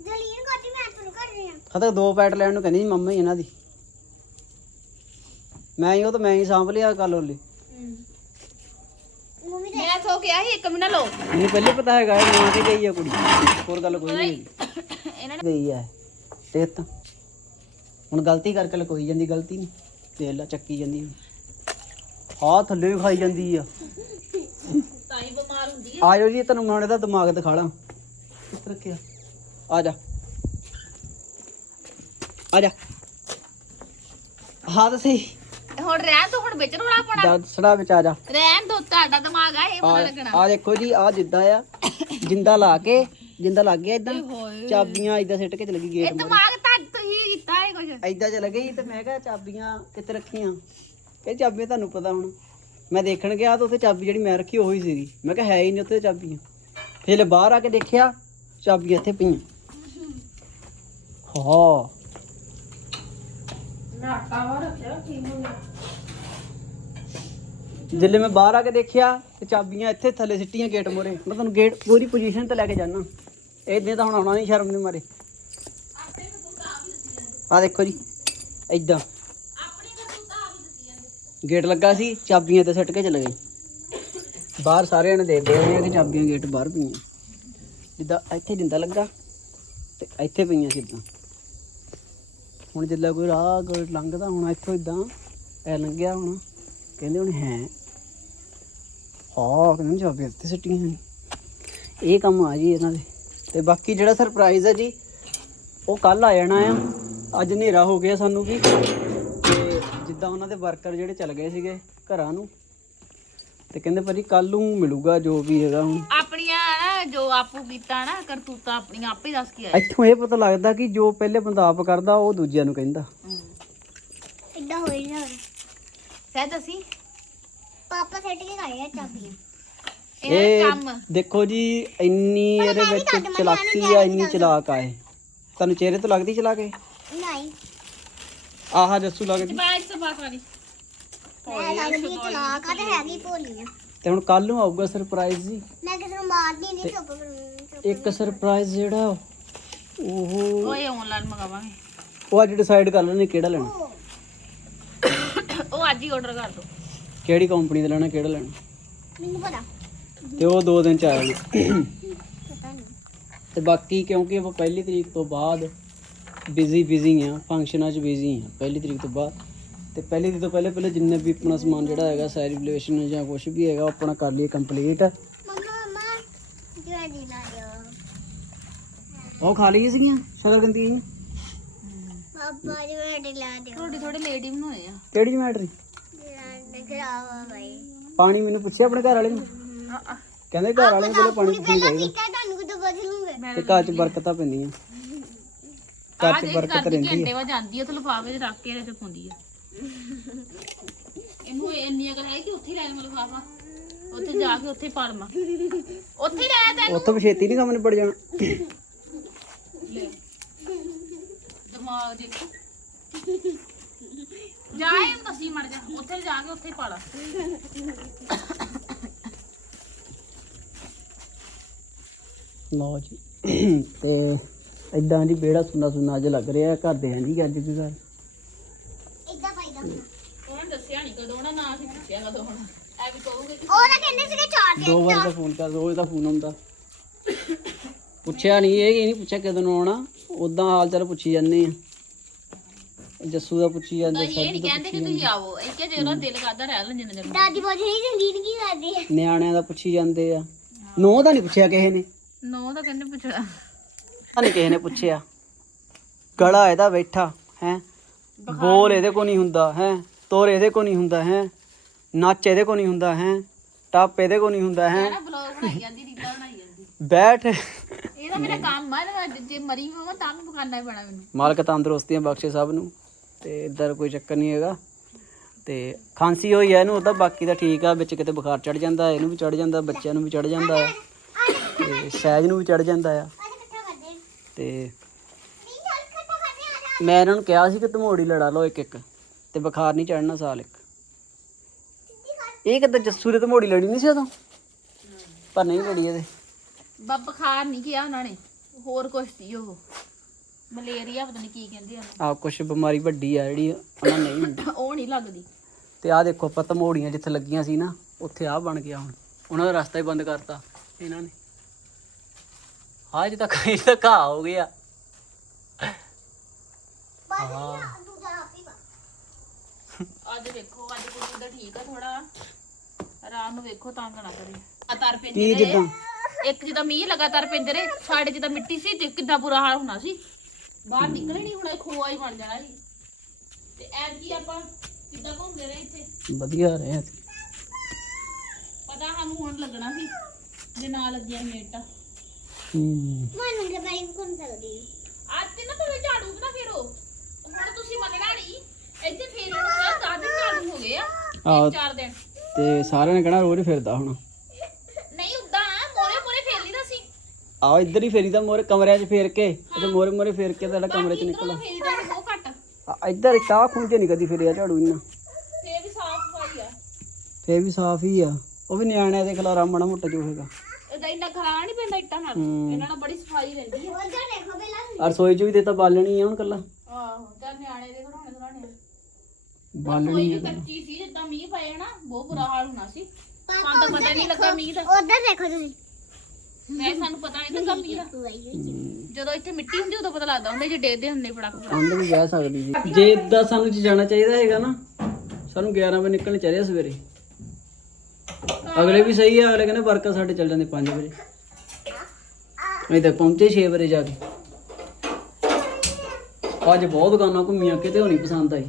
Speaker 3: ਜਲੀਨ ਕੋਟੀ ਮੈਂ ਤੁਹਾਨੂੰ ਕਰ ਰਹੀ ਹਾਂ।
Speaker 1: ਖਤਕ ਦੋ ਪੈਟ ਲੈਣ ਨੂੰ ਕਹਿੰਦੀ ਸੀ ਮੰਮਾ ਹੀ ਇਹਨਾਂ ਦੀ। ਮੈਂ ਹੀ ਉਹ ਤਾਂ ਮੈਂ ਹੀ ਸਾਂਭ ਲਿਆ ਕੱਲ ਉਹਲੀ।
Speaker 3: ਮੰਮੀ ਦੇ
Speaker 2: ਮੈਂ ਸੋ ਕਿਹਾ ਸੀ ਇੱਕ ਮਿੰਟ ਲਓ।
Speaker 1: ਮੈਨੂੰ ਪਹਿਲੇ ਪਤਾ ਹੈਗਾ ਇਹ ਮਾਂ ਤੇ ਗਈ ਆ ਕੁੜੀ। ਹੋਰ ਗੱਲ ਕੋਈ ਨਹੀਂ।
Speaker 2: ਇਹਨਾਂ
Speaker 1: ਗਈ ਆ ਤੇ ਤਾਂ ਹੁਣ ਗਲਤੀ ਕਰਕੇ ਲਕੋਈ ਜਾਂਦੀ ਗਲਤੀ ਨਹੀਂ। ਦੇਖ ਲੈ ਚੱਕੀ ਜਾਂਦੀ ਆ। ਥੱਲੇ ਵੀ ਖਾਈ ਜਾਂਦੀ ਆ।
Speaker 2: ਤਾਈ ਬਿਮਾਰ ਹੁੰਦੀ
Speaker 1: ਆਜੋ ਜੀ ਤੈਨੂੰ ਮੈਂ ਇਹਦਾ ਦਿਮਾਗ ਦਿਖਾ ਲਾਂ। ਕਿੱਥੇ ਰੱਖਿਆ ਆ ਜਾ। ਆ ਜਾ। ਹਾਂ ਤਾਂ ਸਹੀ
Speaker 2: ਹੈ ਹੁਣ ਰਹਿਣ ਤੋਂ ਹੁਣ ਵਿੱਚ ਰੋਲਾ ਪਾਉਣਾ।
Speaker 1: ਦਰਦ ਸੜਾ ਵਿੱਚ ਆ ਜਾ।
Speaker 2: ਰਹਿਣ ਦੋ ਤੁਹਾਡਾ ਦਿਮਾਗ ਆ ਇਹ ਪਤਾ ਲੱਗਣਾ।
Speaker 1: ਆ ਦੇਖੋ ਜੀ ਆ ਜਿੱਦਾਂ ਆ ਜਿੰਦਾ ਲਾ ਕੇ ਜਿੰਦਾ ਲੱਗ ਗਿਆ ਇਦਾਂ ਚਾਬੀਆਂ ਇਦਾਂ ਸਿੱਟ ਕੇ ਚਲ ਗਈ
Speaker 2: ਇਹ
Speaker 1: ਗੇਟ
Speaker 2: ਦਿਮਾਗ ਤਾਂ
Speaker 1: ਇਦਾਂ ਚਲ ਗਈ ਤੇ ਮੈਂ ਕਿਹਾ ਚਾਬੀਆਂ ਕਿੱਥੇ ਰੱਖੀਆਂ? ਇਹ ਚਾਬੀਆਂ ਤੁਹਾਨੂੰ ਪਤਾ ਹੁਣ। ਮੈਂ ਦੇਖਣ ਗਿਆ ਤਾਂ ਉੱਥੇ ਚਾਬੀ ਜਿਹੜੀ ਮੈਂ ਰੱਖੀ ਉਹੀ ਸੀਗੀ। ਮੈਂ ਕਿਹਾ ਹੈ ਹੀ ਨਹੀਂ ਉੱਥੇ ਚਾਬੀਆਂ। ਫਿਰ ਬਾਹਰ ਆ ਕੇ ਦੇਖਿਆ ਚਾਬੀਆਂ ਇੱਥੇ ਪਈਆਂ। ਹਾਂ। ਜਿੱਲੇ ਮੈਂ ਬਾਹਰ ਆ ਕੇ ਦੇਖਿਆ ਤੇ ਚਾਬੀਆਂ ਇੱਥੇ ਥੱਲੇ ਸਿੱਟੀਆਂ ਗੇਟ ਮੋਰੇ। ਮੈਂ ਤੁਹਾਨੂੰ ਗੇਟ ਪੂਰੀ ਪੋਜੀਸ਼ਨ ਤੇ ਲੈ ਕੇ ਜਾਣਾ ਇਹਦੇ ਤਾਂ ਹੁਣ ਆਉਣਾ ਨਹੀਂ ਸ਼ਰਮ ਦੇ ਮਾਰੇ। ਆ ਦੇਖੋ ਜੀ ਇਦਾਂ ਗੇਟ ਲੱਗਾ ਸੀ, ਚਾਬੀਆਂ ਤੇ ਸਿੱਟ ਕੇ ਚਲੇ ਗਏ। ਬਾਹਰ ਸਾਰਿਆਂ ਨੇ ਦੇਖਦੇ ਦੇ ਆ ਕਿ ਚਾਬੀਆਂ ਗੇਟ ਬਾਹਰ ਪਈਆਂ। ਜਿੱਦਾਂ ਇੱਥੇ ਜਿੰਦਾ ਲੱਗਾ ਤੇ ਇੱਥੇ ਪਈਆਂ ਸੀ ਇਦਾਂ। ਹੁਣ ਜਿੱਦਾਂ ਕੋਈ ਰਾਹ ਕੋਈ ਲੰਘਦਾ ਹੁਣ, ਇੱਥੋਂ ਇਦਾਂ ਐ ਲੰਘਿਆ ਹੁਣ। ਕਹਿੰਦੇ ਹੁਣ ਹੈ। ਹਾਂ, ਕਹਿੰਦੇ ਚਾਬੀਆਂ ਇੱਥੇ ਸਿੱਟੀਆਂ ਨੇ। ਇਹ ਕੰਮ ਆ ਜੀ ਇਹਨਾਂ ਦੇ। ਤੇ ਬਾਕੀ ਜਿਹੜਾ ਸਰਪ੍ਰਾਈਜ਼ ਹੈ ਜੀ, ਉਹ ਕੱਲ ਆ ਜਾਣਾ ਆ। ਅੱਜ ਹਨੇਰਾ ਹੋ ਗਿਆ ਸਾਨੂੰ ਵੀ। ਤੇ ਜਿੱਦਾਂ ਉਹਨਾਂ ਦੇ ਵਰਕਰ ਜਿਹੜੇ ਚੱਲ ਗਏ ਸੀਗੇ ਘਰਾਂ ਨੂੰ ਤੇ ਕਹਿੰਦੇ ਭਾਜੀ ਕੱਲ ਨੂੰ ਮਿਲੂਗਾ ਜੋ ਵੀ ਹੈਗਾ ਹੁਣ।
Speaker 2: ਆਪਣੀਆਂ ਨਾ ਜੋ ਆਪੂ ਕੀਤਾ ਨਾ ਕਰਤੂਤਾਂ ਆਪਣੀਆਂ ਆਪੇ ਦੱਸ ਕੇ ਆਏ।
Speaker 1: ਇੱਥੋਂ ਇਹ ਪਤਾ ਲੱਗਦਾ ਕਿ ਜੋ ਪਹਿਲੇ ਬੰਦਾ ਆਪ ਕਰਦਾ ਉਹ ਦੂਜਿਆਂ ਨੂੰ ਕਹਿੰਦਾ।
Speaker 3: ਇਦਾਂ ਹੋਈ ਨਾ
Speaker 2: ਸਹਿਜ ਅਸੀਂ?
Speaker 3: ਪਾਪਾ ਸੱਟ ਕੇ ਗਏ ਆ ਚਾਬੀਆਂ
Speaker 2: ਇਹ ਕੰਮ।
Speaker 1: ਦੇਖੋ ਜੀ ਇੰਨੀ ਇਹਦੇ ਵਿੱਚ ਚਲਾਕੀ ਆ ਇੰਨੀ ਚਲਾਕ ਆ ਇਹ। ਤੁਹਾਨੂੰ ਚਿਹਰੇ ਤੋਂ ਲੱਗਦੀ ਚਲਾ ਕੇ
Speaker 3: ਨਹੀਂ।
Speaker 1: ਆਹ ਜੱਸੂ ਲੱਗਦੀ
Speaker 2: ਬਾਅਦ ਚ ਬਾਤ ਵਾਲੀ
Speaker 3: ਮੈਂ ਲੱਗਦੀ ਚਲਾਕ ਆ ਤੇ ਹੈਗੀ ਭੋਲੀ ਆ।
Speaker 1: ਤੇ ਹੁਣ ਕੱਲ ਨੂੰ ਆਊਗਾ ਸਰਪ੍ਰਾਈਜ਼ ਜੀ।
Speaker 3: ਮੈਂ ਕਿਸੇ ਨੂੰ ਮਾਰਨੀ ਨਹੀਂ ਚੁੱਪ ਕਰੂੰ
Speaker 1: ਇੱਕ ਸਰਪ੍ਰਾਈਜ਼ ਜਿਹੜਾ ਉਹ।
Speaker 2: ਓਏ ਆਨਲਾਈਨ ਮੰਗਾਵਾਂਗੇ
Speaker 1: ਉਹ ਅੱਜ ਡਿਸਾਈਡ ਕਰ ਲੈਣੇ ਕਿਹੜਾ ਲੈਣਾ।
Speaker 2: ਉਹ। ਅੱਜ ਹੀ ਆਰਡਰ ਕਰ ਦੋ।
Speaker 1: ਕਿਹੜੀ ਕੰਪਨੀ ਦਾ ਲੈਣਾ ਕਿਹੜਾ ਲੈਣਾ।
Speaker 3: ਮੈਨੂੰ ਪਤਾ।
Speaker 1: ਤੇ ਉਹ ਦੋ ਦਿਨ ਚ ਆ ਜਾਣਾ।
Speaker 3: ਪਤਾ ਨਹੀਂ।
Speaker 1: ਤੇ ਬਾਕੀ ਕਿਉਂਕਿ ਆਪਾਂ ਪਹਿਲੀ ਤਰੀਕ ਤੋਂ ਬਾਅਦ ਬਿਜ਼ੀ ਬਿਜ਼ੀ ਆ ਫੰਕਸ਼ਨਾਂ 'ਚ ਬਿਜ਼ੀ ਆ ਪਹਿਲੀ ਤਰੀਕ ਤੋਂ ਬਾਅਦ। ਤੇ ਪਹਿਲੀ ਤਰੀਕ ਤੋਂ ਪਹਿਲੇ ਪਹਿਲੇ ਜਿੰਨੇ ਵੀ ਆਪਣਾ ਸਮਾਨ ਜਿਹੜਾ ਹੈਗਾ ਸੈਲੀਬ੍ਰੇਸ਼ਨ ਜਾਂ ਕੁਝ ਵੀ ਹੈਗਾ ਉਹ ਆਪਣਾ ਕਰ ਲਈਏ ਕੰਪਲੀਟ ਉਹ ਖਾ ਲਈਆਂ ਸੀਗੀਆਂ ਸ਼ਕਰਕੰਦੀ ਗਈਆਂ
Speaker 3: ਪਾਪਾ ਜਿਹੜਾ ਦੀ ਲਾ ਦਿਓ।
Speaker 2: ਥੋੜੇ ਲੇਟ ਹੀ ਬਣਾਏ ਆ।
Speaker 1: ਕਿਹੜੀ
Speaker 3: ਜਿਹੜਾ ਗਰਾਵਾ ਬਾਈ।
Speaker 1: ਪਾਣੀ ਮੈਨੂੰ ਪੁੱਛਿਆ ਆਪਣੇ ਘਰ ਵਾਲੇ ਨੂੰ? ਕਹਿੰਦੇ ਘਰ ਵਾਲੇ ਨੂੰ ਪਾਣੀ ਪੁੱਛਣਾ ਚਾਹੀਦਾ ਤੇ ਘਰ 'ਚ ਬਰਕਤਾਂ ਪੈਂਦੀਆਂ। ਘਰ ਬਰਕਤ ਰਹਿੰਦੀ
Speaker 2: ਘੰਟੇ
Speaker 1: ਹੈ
Speaker 2: ਵਾ ਜਾਂਦੀ ਆ ਤੇ ਲਿਫਾਫੇ ਚ ਰੱਖ ਕੇ ਤੇ ਪਾਉਂਦੀ ਆ। ਇਹਨੂੰ ਇਹ ਇੰਨੀ ਅਗਰ ਹੈ ਕਿ ਉੱਥੇ ਹੀ ਲੈ ਲਵਾਂ ਲਿਫਾਫਾ। ਉੱਥੇ ਜਾ ਕੇ ਉੱਥੇ ਹੀ ਪਾ ਲਵਾਂ ਉੱਥੇ ਹੀ ਲੈ ਤੈਨੂੰ।
Speaker 1: ਉੱਥੋਂ ਵੀ ਛੇਤੀ ਨਹੀਂ ਕੰਮ ਨਿਬੜ ਜਾਣਾ।
Speaker 2: ਲੈ। ਦਿਮਾਗ ਦੇਖੋ। ਜਾ ਇਹਨੂੰ ਦੱਸੀ ਮੜ ਜਾ। ਉੱਥੇ ਜਾ ਕੇ ਉੱਥੇ ਹੀ ਪਾ ਲਾ
Speaker 1: ਲਓ ਜੀ। ਤੇ ਇਦਾਂ ਦੀ ਬੇੜਾ ਸੁੰਨਾ ਸੁੰਨਾ ਅੱਜ ਲੱਗ ਰਿਹਾ ਘਰ ਦੇ ਹੈ ਨਹੀਂ ਅੱਜ ਦੇ ਘਰ
Speaker 3: ਇਦਾਂ ਪਾਈਦਾ
Speaker 2: ਨੇ ਦੱਸਿਆ ਨਹੀਂ ਕਦੋਂ ਨਾ ਨਾ ਅਸੀਂ ਪੁੱਛਿਆ ਕਦੋਂ ਹੁਣ। ਐ ਵੀ ਕਹੋਗੇ ਕਿ
Speaker 3: ਉਹ ਤਾਂ ਕਹਿੰਦੇ ਸੀਗੇ ਚਾਰ ਦਿਨ
Speaker 1: ਦੋ ਵਾਰ ਦਾ ਫੋਨ ਕਰ ਰੋਜ਼ ਦਾ ਫੋਨ ਆਉਂਦਾ। ਪੁੱਛਿਆ ਨਹੀਂ ਇਹ ਨਹੀਂ ਪੁੱਛਿਆ ਕਦੋਂ ਨੂੰ ਆਉਣਾ। ਉਦਾਂ ਹਾਲ ਚਾਲ ਪੁੱਛੀ ਜਾਂਦੇ ਆ। ਜੱਸੂ ਦਾ ਪੁੱਛੀ ਜਾਂਦੇ
Speaker 2: ਇਹ ਨਹੀਂ ਕਹਿੰਦੇ ਕਿ ਤੁਸੀਂ ਆਵੋ। ਇਹ ਕਿ ਜੇ ਉਹਨਾਂ ਦਿਲ ਕਰਦਾ ਰਹਿ ਲੈਣ ਜਿੰਨਾ ਚਿਰ
Speaker 3: ਦਾਦੀ ਬੋਝ ਨਹੀਂ ਜ਼ਿੰਦਗੀ ਕੀ ਕਰਦੀ
Speaker 1: ਨਿਆਣਿਆਂ ਦਾ ਪੁੱਛੀ ਜਾਂਦੇ ਆ। ਨੋ ਦਾ ਨਹੀਂ ਪੁੱਛਿਆ ਕਿਸੇ ਨੇ।
Speaker 2: ਨੋ ਤਾਂ ਕਹਿੰਦੇ ਪੁੱਛਣਾ।
Speaker 1: ਨਹੀਂ ਕਿਸੇ ਨੇ ਪੁੱਛਿਆ। ਗਲਾ ਇਹਦਾ ਬੈਠਾ ਹੈ। ਬੋਲ ਇਹਦੇ ਕੋ ਨਹੀਂ ਹੁੰਦਾ ਹੈ। ਤੋਰ ਇਹਦੇ ਕੋ ਨਹੀਂ ਹੁੰਦਾ ਹੈ। ਨੱਚ ਇਹਦੇ ਕੋ ਨਹੀਂ ਹੁੰਦਾ ਹੈ। ਟੱਪ ਇਹਦੇ ਕੋ ਨਹੀਂ ਹੁੰਦਾ ਹੈ।
Speaker 2: ਨਾ ਬਲੌਗ ਬਣਾਈ ਜਾਂਦੀ ਰੀਲਾਂ ਬਣਾਈ ਜਾਂਦੀ।
Speaker 1: ਬੈਠ।
Speaker 2: ਇਹਦਾ ਮੇਰਾ ਕੰਮ ਆ ਇਹਦਾ ਜੇ ਮਰੀ ਹੋਵਾਂ ਤਾਂ ਵੀ ਪਕਾਨਾ ਹੀ ਪੈਣਾ ਮੈਨੂੰ।
Speaker 1: ਮਾਲਕ ਤੰਦਰੁਸਤੀਆਂ ਬਖਸ਼ੇ ਸਭ ਨੂੰ ਤੇ ਇਧਰ ਕੋਈ ਚੱਕਰ ਨਹੀਂ ਹੈਗਾ। ਤੇ ਖਾਂਸੀ ਹੋਈ ਹੈ ਇਹਨੂੰ ਉਹਦਾ ਬਾਕੀ ਤਾਂ ਠੀਕ ਆ ਵਿੱਚ ਕਿਤੇ ਬੁਖਾਰ ਚੜ ਜਾਂਦਾ ਇਹਨੂੰ ਵੀ ਚੜ ਜਾਂਦਾ ਬੱਚਿਆਂ ਨੂੰ ਵੀ ਚੜ ਜਾਂਦਾ। ਆ ਤੇ ਸਹਿਜ ਨੂੰ ਵੀ ਚੜ ਜਾਂਦਾ ਆ। ਤੇ ਮੈਂ ਇਹਨਾਂ ਨੂੰ ਕਿਹਾ ਸੀ ਕਿ ਧਮੋੜੀ ਲੜਾ ਲਓ ਇੱਕ ਇੱਕ ਤੇ ਬੁਖਾਰ ਨਹੀਂ ਚੜਨਾ ਸਾਲ ਇੱਕ। ਇਹ ਕਿਤੇ ਜੱਸੂ ਦੇ ਧਮੋੜੀ ਲੜੀ ਨਹੀਂ ਸੀ ਉਦੋਂ? ਪਰ ਨਹੀਂ ਲੜੀ ਇਹਦੇ।
Speaker 2: ਬੱਬ ਬੁਖਾਰ ਨਹੀਂ ਗਿਆ ਉਹਨਾਂ ਨੇ। ਹੋਰ ਕੁਛ ਸੀ ਉਹ। ਮਲੇਰੀਆ ਪਤਾ ਨਹੀਂ ਕੀ ਕਹਿੰਦੇ ਆ।
Speaker 1: ਆ ਕੁਛ ਬਿਮਾਰੀ ਵੱਡੀ ਆ ਜਿਹੜੀ ਉਹਨਾਂ ਨੂੰ ਨਹੀਂ ਹੁੰਦੀ।
Speaker 2: ਉਹ ਨਹੀਂ ਲੱਗਦੀ।
Speaker 1: ਤੇ ਆਹ ਦੇਖੋ ਆਪਾਂ ਧਮੋੜੀਆਂ ਜਿੱਥੇ ਲੱਗੀਆਂ ਸੀ ਨਾ ਉੱਥੇ ਆ ਬਣ ਗਿਆ ਹੁਣ। ਉਹਨਾਂ ਦਾ ਰਸਤਾ ਹੀ ਬੰਦ ਕਰਤਾ ਇਹਨਾਂ ਨੇ। ਹਾਂ ਜੀ ਤੱਕ ਇਹ ਤਾਂ ਘਾਹ ਹੋ ਗਿਆ। ਹਾਂ।
Speaker 3: ਦੂਜਾ ਆਪੀ ਪਾ
Speaker 2: ਅੱਜ ਵੇਖੋ ਅੱਜ ਕੁੜੀ ਦਾ ਠੀਕ ਆ ਥੋੜਾ ਆਰਾਮ ਨੂੰ ਵੇਖੋ ਤਾਂ ਕਣਾ ਕਰੇ। ਆ ਤਰ
Speaker 1: ਕੀ
Speaker 2: ਪੈਂਦੇ
Speaker 1: ਜਿੱਦਾਂ?
Speaker 2: ਰਹੇ ਇੱਕ ਜਿੱਦਾਂ ਮੀਂਹ ਲਗਾਤਾਰ ਪੈਂਦੇ ਰਹੇ ਸਾਡੇ ਜਿੱਦਾਂ ਮਿੱਟੀ ਸੀ ਤੇ ਕਿੱਦਾਂ ਬੁਰਾ ਹਾਲ ਹੋਣਾ ਸੀ। ਬਾਹਰ ਨਿਕਲੇ ਨਹੀਂ ਹੁਣ ਖੋਆ ਹੀ ਬਣ ਜਾਣਾ ਸੀ। ਤੇ ਐਂ ਕੀ ਆਪਾਂ ਕਿੱਦਾਂ ਘੁੰਮਦੇ ਰਹੇ ਇੱਥੇ?
Speaker 1: ਵਧੀਆ ਰਹੇ। ਅਸੀਂ।
Speaker 2: ਪਤਾ ਸਾਨੂੰ ਹੁਣ ਲੱਗਣਾ ਸੀ ਜੇ ਨਾ ਲੱਗਿਆ ਮੇਟਾ
Speaker 1: ਹੂੰ।
Speaker 3: ਮੈਂ ਨੰਗੇ ਪੈਰੀ ਘੁੰਮ ਸਕਦੀ ਹਾਂ।
Speaker 2: ਅੱਜ ਤੇ ਨਾ ਤੁਸੀਂ ਝਾੜੂ ਵੀ ਨਾ ਫੇਰੋ ਹੁਣ ਤੁਸੀਂ ਮੰਨਣਾ ਨਹੀਂ ਇੱਥੇ ਫੇਰੇ ਨੂੰ ਕਿਹਾ ਦਸ ਦਿਨ ਝਾੜੂ ਹੋ ਗਏ ਆ।
Speaker 1: ਆਹ
Speaker 2: ਤਿੰਨ ਚਾਰ ਦਿਨ।
Speaker 1: ਤੇ ਸਾਰਿਆਂ ਨੇ ਕਹਿਣਾ ਰੋਜ਼ ਫਿਰਦਾ ਹੁਣ।
Speaker 2: ਨਹੀਂ ਉਦਾਂ ਮੋਰੇ ਮੋਰੇ ਫੇਰ ਲਈਦਾ ਸੀ।
Speaker 1: ਆਓ ਇੱਧਰ ਹੀ ਫੇਰੀਦਾ ਮੋਰੇ ਕਮਰਿਆਂ 'ਚ ਫੇਰ ਕੇ। ਤੇ ਮੋਰੇ ਮੋਰੇ ਫੇਰ ਕੇ ਤੁਹਾਡਾ ਕਮਰੇ 'ਚ
Speaker 2: ਫੇਰੀ ਬਹੁਤ ਘੱਟ।
Speaker 1: ਆ, ਇੱਧਰ ਚਾਹ ਖੁੰਝੇ ਨਹੀਂ ਕਦੀ ਫਿਰਿਆ ਝਾੜੂ ਇੰਨਾ।
Speaker 2: ਫੇਰ ਵੀ ਸਾਫ਼ ਸਫ਼ਾਈ ਆ।
Speaker 1: ਫੇਰ ਵੀ ਸਾਫ਼ ਹੀ ਆ। ਉਹ ਵੀ ਨਿਆਣਿਆਂ ਦੇ ਖਿਲਾਰਾ ਮਾੜਾ ਮੋਟਾ ਜੋ ਹੈਗਾ
Speaker 2: ਇਹਦਾ ਇੰਨਾ ਖਰਾ ਨਹੀਂ ਪੈਂਦਾ ਇੱਟਾਂ ਨਾਲ।
Speaker 1: ਹੂੰ।
Speaker 2: ਇਹਨਾਂ ਨਾਲ ਬੜੀ ਸਫ਼ਾਈ ਰਹਿੰਦੀ ਆ।
Speaker 3: ਉਧਰ ਦੇਖੋ ਪਹਿਲਾਂ
Speaker 1: ਆ ਰਸੋਈ 'ਚ ਵੀ ਤੇ ਤਾਂ ਬਾਲਣੀ ਆ ਹੁਣ ਕੱਲਾ।
Speaker 2: ਆਹੋ ਤੇ ਨਿਆਣੇ ਦੇ ਘਰਾਣੇ ਘਰਾਣੇ
Speaker 1: ਬਾਲਣੀ
Speaker 2: ਕੋਈ
Speaker 1: ਆ
Speaker 2: ਵੀ ਕੱਚੀ ਸੀ ਜਿੱਦਾਂ ਮੀਂਹ ਪਏ ਨਾ ਬਹੁਤ ਬੁਰਾ ਹਾਲ ਹੋਣਾ ਸੀ। ਸਾਨੂੰ ਤਾਂ ਪਤਾ ਨਹੀਂ ਲੱਗਾ ਮੀਂਹ ਦਾ।
Speaker 3: ਉਧਰ ਦੇਖੋ ਤੁਸੀਂ।
Speaker 2: ਮੈਂ ਸਾਨੂੰ ਪਤਾ ਨਹੀਂ ਲੱਗਾ ਮੀਂਹ ਦਾ। ਜਦੋਂ ਇੱਥੇ ਮਿੱਟੀ ਹੁੰਦੀ ਉਦੋਂ ਪਤਾ ਲੱਗਦਾ ਹੁੰਦਾ ਜੇ ਡੇਗਦੇ ਹੁੰਦੇ ਪੜਾਕ
Speaker 1: ਅੰਦ ਵੀ ਬਹਿ ਸਕਦੀ ਸੀ। ਜੇ ਇਦਾਂ ਸਾਨੂੰ ਚ ਜਾਣਾ ਚਾਹੀਦਾ ਹੈਗਾ ਨਾ ਸਾਨੂੰ 11 ਵਜੇ ਨਿਕਲਣਾ ਚਾਹੀਦਾ ਸਵੇਰੇ। ਅਗਲੇ ਵੀ ਸਹੀ ਆ, ਅਗਲੇ ਕਹਿੰਦੇ ਵਰਕਰ ਸਾਡੇ ਚੱਲ ਜਾਂਦੇ 5 ਵਜੇ। ਅਸੀਂ ਤਾਂ ਪਹੁੰਚੇ 6 ਵਜੇ ਜਾ ਕੇ। ਅੱਜ ਬਹੁਤ ਦੁਕਾਨਾਂ ਘੁੰਮੀਆਂ, ਕਿਤੇ ਹੋਣੀ ਪਸੰਦ ਆਈ।